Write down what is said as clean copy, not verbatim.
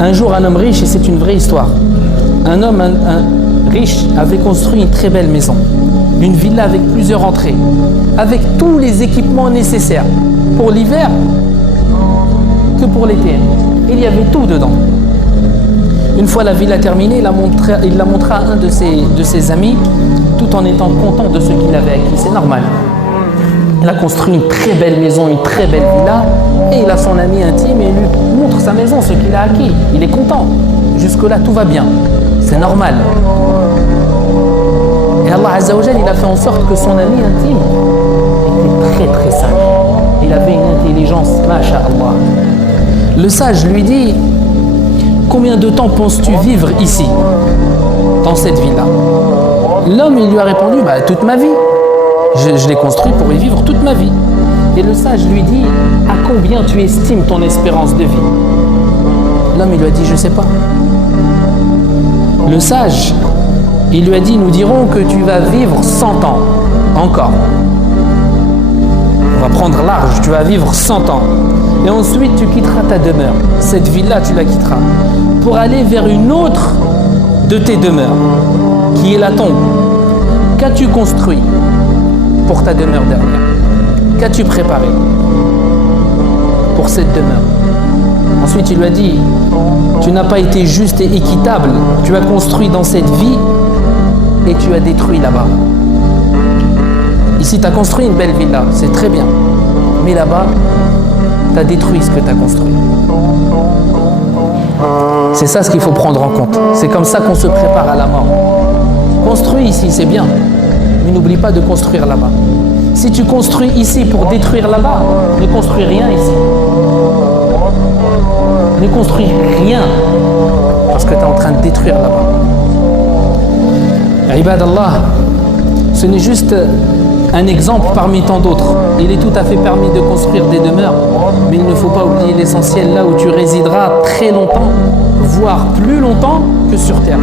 Un jour, un homme riche, et c'est une vraie histoire, un riche avait construit une très belle maison, une villa avec plusieurs entrées, avec tous les équipements nécessaires pour l'hiver que pour l'été. Il y avait tout dedans. Une fois la villa terminée, il la montra à un de ses amis, tout en étant content de ce qu'il avait acquis. C'est normal. Il a construit une très belle maison, une très belle villa, et il a son ami intime et il lui montre sa maison, ce qu'il a acquis. Il est content. Jusque-là, tout va bien. C'est normal. Et Allah Azza wa Jalla, il a fait en sorte que son ami intime était très très sage. Il avait une intelligence, masha'Allah. Le sage lui dit: combien de temps penses-tu vivre ici, dans cette villa? L'homme, il lui a répondu: toute ma vie. Je l'ai construit pour y vivre toute ma vie. Et le sage lui dit: à combien tu estimes ton espérance de vie? L'homme, il lui a dit: je ne sais pas. Le sage, il lui a dit: nous dirons que tu vas vivre 100 ans encore. On va prendre large, tu vas vivre 100 ans. Et ensuite, tu quitteras ta demeure. Cette ville-là, tu la quitteras pour aller vers une autre de tes demeures, qui est la tombe. Qu'as-tu construit pour ta demeure dernière? Qu'as-tu préparé pour cette demeure? Ensuite, il lui a dit: tu n'as pas été juste et équitable. Tu as construit dans cette vie et tu as détruit là-bas. Ici, tu as construit une belle villa, c'est très bien. Mais là-bas, tu as détruit ce que tu as construit. C'est ça ce qu'il faut prendre en compte. C'est comme ça qu'on se prépare à la mort. Construis ici, c'est bien. Mais n'oublie pas de construire là-bas. Si tu construis ici pour détruire là-bas, ne construis rien ici. Ne construis rien parce que tu es en train de détruire là-bas. Ibadallah, ce n'est juste un exemple parmi tant d'autres. Il est tout à fait permis de construire des demeures, mais il ne faut pas oublier l'essentiel, là où tu résideras très longtemps, voire plus longtemps que sur terre.